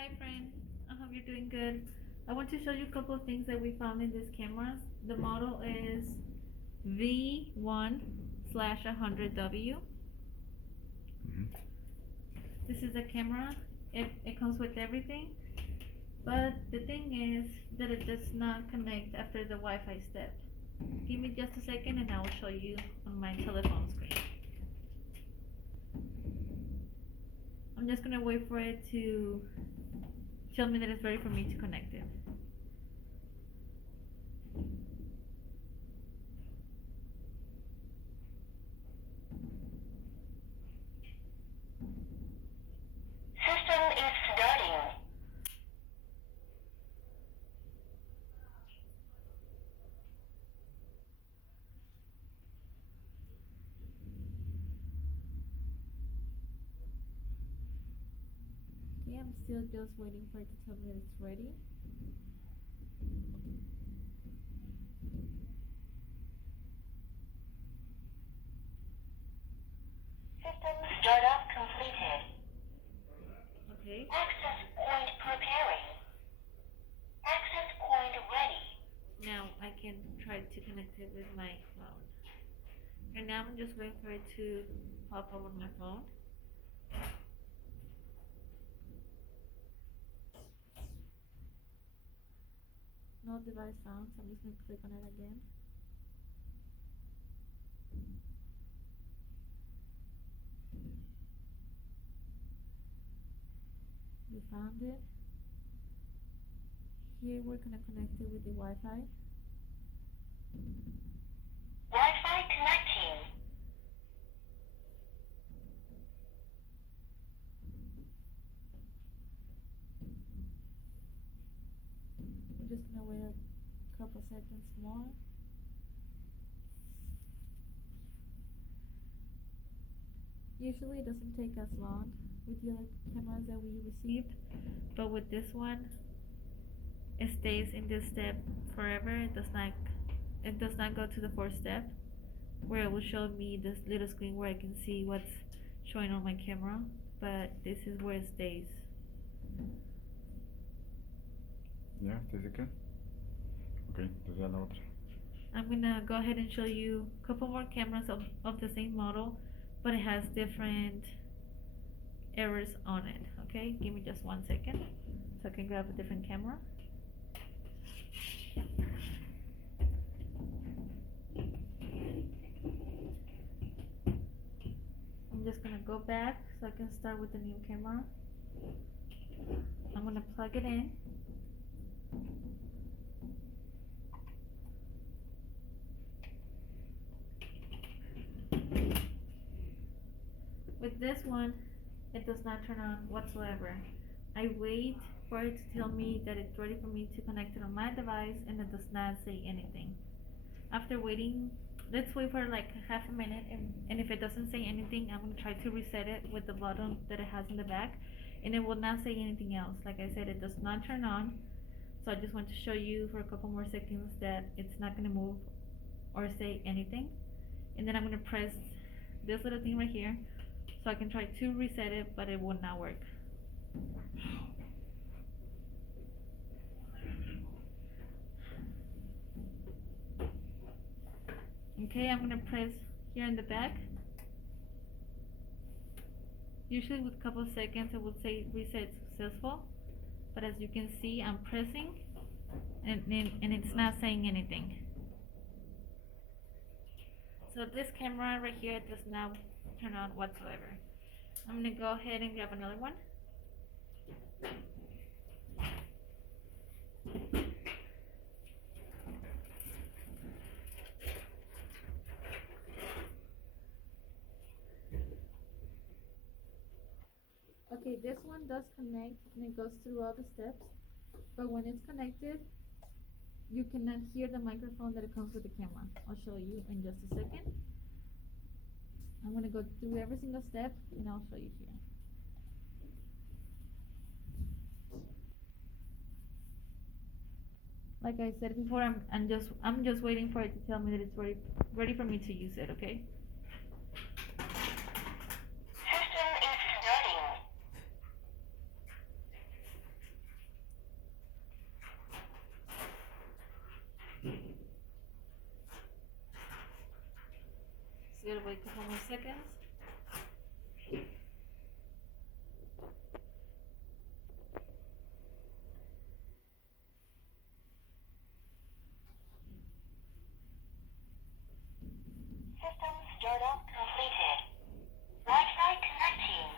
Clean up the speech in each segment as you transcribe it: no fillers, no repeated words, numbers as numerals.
Hi friend, I hope you're doing good. I want to show you a couple of things that we found in this camera. The model is V1/100W. Mhm. This is a camera. It comes with everything, but the thing is that it does not connect after the Wi-Fi step. Give me just a second and I will show you on my telephone screen. I'm just gonna wait for it to tell me that it's ready for me to connect it. System is starting. Okay, I'm still just waiting for it to tell me that it's ready. System startup completed. Okay. Access point preparing. Access point ready. Now I can try to connect it with my phone. And now I'm just waiting for it to pop up on my phone. No device found, so I'm just gonna click on it again. We found it. Here we're gonna connect it with the Wi-Fi. Wi-Fi connecting. I'm just gonna wait a couple seconds more. Usually it doesn't take as long with the other cameras that we received, but with this one, it stays in this step forever. It does not go to the fourth step, where it will show me this little screen where I can see what's showing on my camera, but this is where it stays. ¿Ya? ¿Te dice qué? Ok, entonces ya la otra. I'm gonna go ahead and show you a couple more cameras of the same model, but it has different errors on it. Okay, give me just 1 second so I can grab a different camera. I'm just gonna go back so I can start with the new camera. I'm gonna plug it in. With this one, it does not turn on whatsoever. I wait for it to tell me that it's ready for me to connect it on my device, and it does not say anything. After waiting, let's wait for like half a minute, and if it doesn't say anything, I'm gonna try to reset it with the button that it has in the back, and it will not say anything else. Like I said, it does not turn on, so I just want to show you for a couple more seconds that it's not gonna move or say anything. And then I'm gonna press this little thing right here so I can try to reset it, but it will not work. Okay, I'm gonna press here in the back. Usually with a couple of seconds it will say reset successful, but as you can see I'm pressing and it's not saying anything. So this camera right here does not turn on whatsoever. I'm gonna go ahead and grab another one. Okay, this one does connect and it goes through all the steps, but when it's connected, you cannot hear the microphone that it comes with the camera. I'll show you in just a second. I'm gonna go through every single step and I'll show you here. Like I said before, I'm just waiting for it to tell me that it's ready for me to use it, okay? System is starting. gotta wait a couple more seconds. System startup completed. Wi-Fi connecting.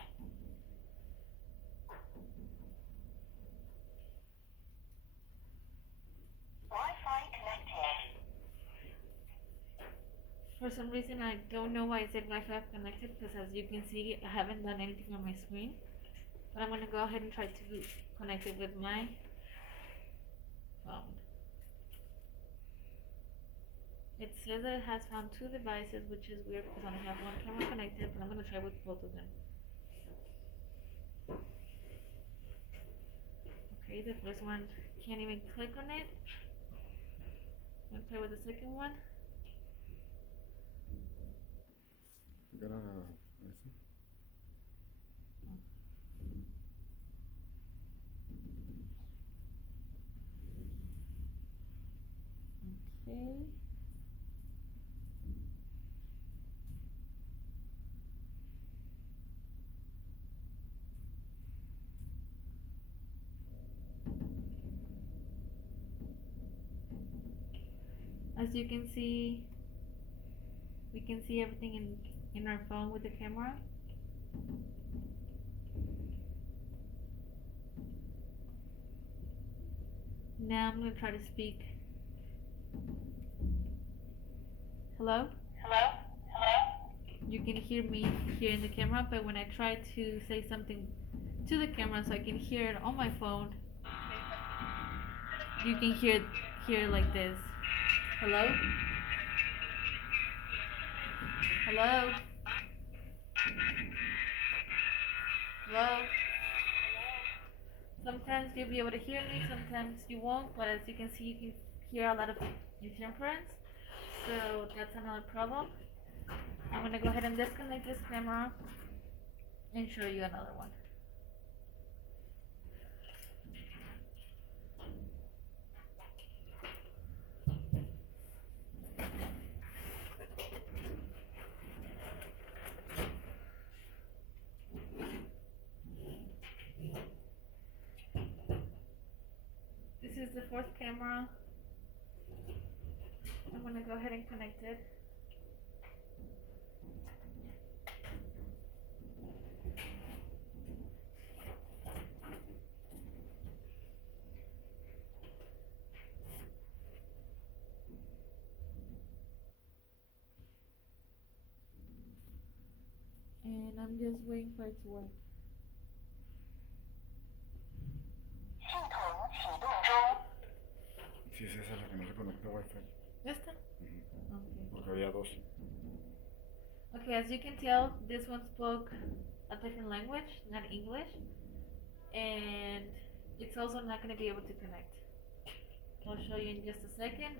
Wi-Fi connected. For some reason, I don't know why it said Wi-Fi connected, because as you can see, I haven't done anything on my screen. But I'm gonna go ahead and try to connect it with my phone. It says that it has found 2 devices, which is weird because I only have one camera connected, but I'm gonna try with both of them. Okay, the first one can't even click on it. I'm gonna try with the second one. You gotta listen. Okay. As you can see, we can see everything in our phone with the camera. Now I'm gonna try to speak. Hello? Hello? Hello? You can hear me here in the camera, but when I try to say something to the camera so I can hear it on my phone, you can hear like this. Hello? Hello? Hello? Sometimes you'll be able to hear me, sometimes you won't, but as you can see, you can hear a lot of interference, so that's another problem. I'm gonna go ahead and disconnect this camera and show you another one. This is the 4th camera. I'm gonna go ahead and connect it. And I'm just waiting for it to work. 系统启动中。 Sí, es esa la que no se conecta a Wi-Fi. ¿Esta? Ujú. Okay. Porque había 2. Okay, as you can tell, this one spoke a different language, not English, and it's also not going to be able to connect. I'll show you in just a second.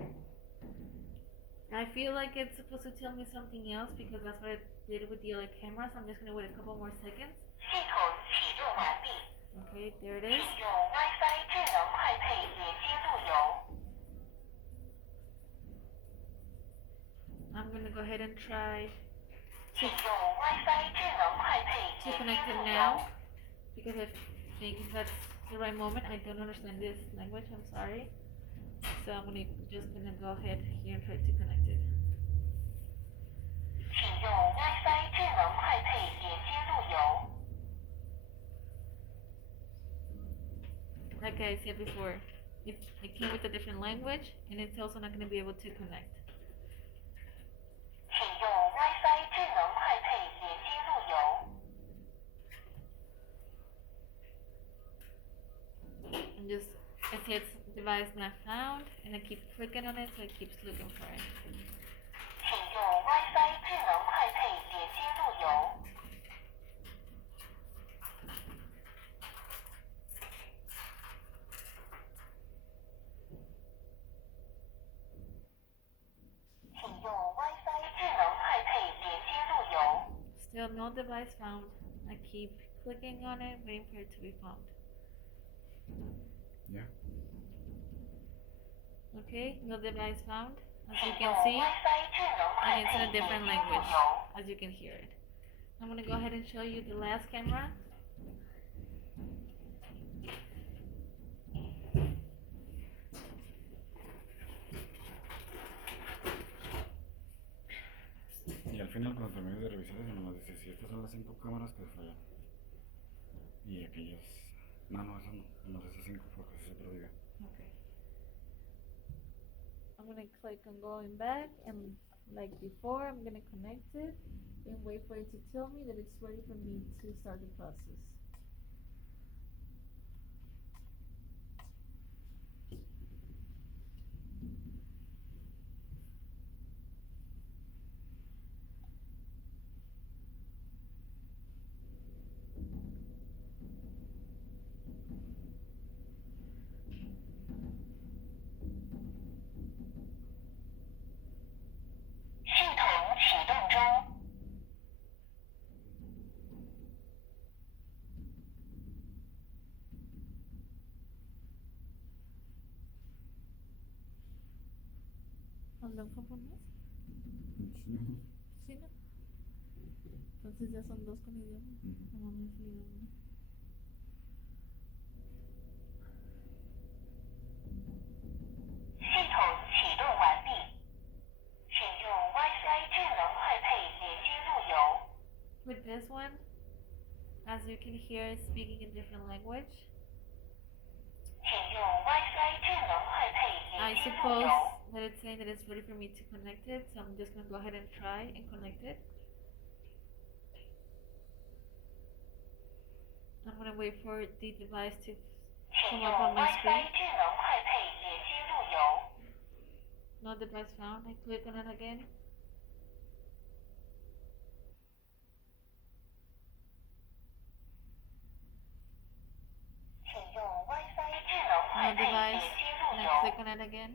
I feel like it's supposed to tell me something else because that's what it did with the other camera, so I'm just going to wait a couple more seconds. 系统启动完毕。 Okay, there it 请 is. 用 Wi-Fi 智能快配连接路由。 I'm going to go ahead and try 请用 Wi-Fi 智能快配 to 连 connect 接 it 路 now 由。 because I think that's the right moment. I don't understand this language, I'm sorry. So I'm just going to go ahead here and try to connect it. 请用 Wi-Fi 智能快配连接路由。 Like I said before, it came with a different language and it's also not going to be able to connect. 请用 Wi-Fi 智能快配连接路由。 And just, it says device not found and I keep clicking on it so it keeps looking for it. 请用 Wi-Fi 智能快配连接路由。 请用 Wi-Fi 智能快配连接路由。 Still no device found. I keep clicking on it, waiting for it to be found. Yeah. Okay, no device found. as 请 you 用 can see, WiFi 智能 and 快 it's 配 in a 连 different 接路 language, 由。 as you can hear it. I'm gonna go ahead and show you the last camera. Y al final cuando termines de revisar eso nomás dices si estas son las 5 cámaras que fallan. Y aquellas. No, eso no. Nomás esas 5 porque ese es otro video. Okay. I'm gonna click on going back, and like before, I'm gonna connect it and wait for it to tell me that it's ready for me to start the process. ¿Hablan japonés? ¿Sí, no? Entonces ya son dos con idioma. No mames, idioma. 系统启动完毕，请用 WiFi 智能快配连接路由。 With this one, as you can hear, it's speaking a different language. 请用 WiFi 智能快配 I 连接路 suppose 由。 that it's saying that it's ready for me to connect it, so I'm just gonna go ahead and try and connect it. I'm gonna wait for the device to 请 come 用 up on my WiFi screen. 智能快配连接路由。 No device found. I click on it again. 请用 WiFi 智能 No 快配 device. 连接路 And I 由。 click on it again.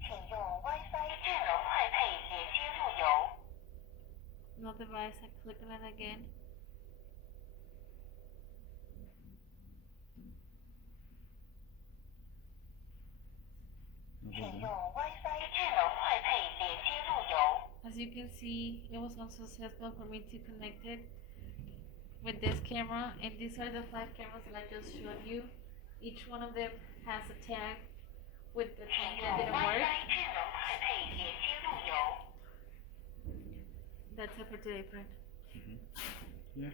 请用 WiFi 智能快配连接路由。 No device. I click on it again. 请用 WiFi 智能快配连接路由。 As you can see, it was unsuccessful for me to connect it with this camera, and these are the 5 cameras that I just showed you. Each one of them has a tag with the 请 thing 用 that didn't work. WiFi 智能快配连接路由。 That's it for today, friend. Yeah.